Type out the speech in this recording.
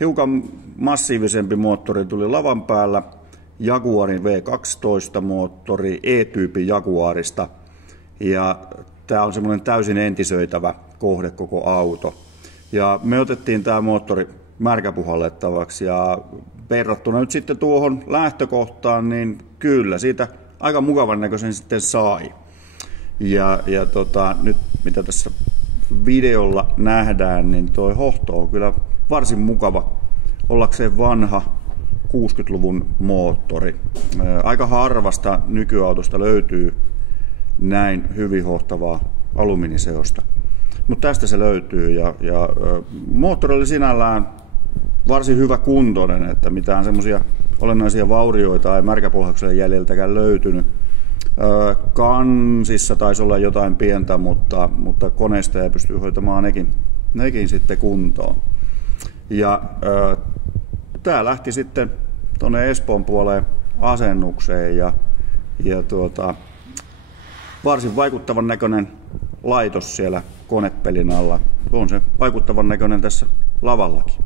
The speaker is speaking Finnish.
hiukan massiivisempi moottori tuli lavan päällä. Jaguarin V12 moottori E-tyypin Jaguarista. Ja tämä on semmoinen täysin entisöitävä kohde koko auto. Ja me otettiin tämä moottori märkäpuhallettavaksi ja verrattuna nyt sitten tuohon lähtökohtaan, niin kyllä siitä aika mukavan näköisen sitten sai. Ja nyt mitä tässä videolla nähdään, niin toi hohto on kyllä varsin mukava ollakseen vanha 60-luvun moottori. Aika harvasta nykyautosta löytyy näin hyvin hohtavaa alumiiniseosta. Mutta tästä se löytyy ja moottori oli sinällään varsin hyvä kuntoinen, että mitään semmoisia olennaisia vaurioita ei märkäpolhauksen jäljeltäkään löytynyt. Kansissa taisi olla jotain pientä, mutta koneistaja pystyy hoitamaan nekin sitten kuntoon. Ja tämä lähti sitten tuonne Espoon puoleen asennukseen ja varsin vaikuttavan näköinen laitos siellä konepelin alla. On se vaikuttavan näköinen tässä lavallakin.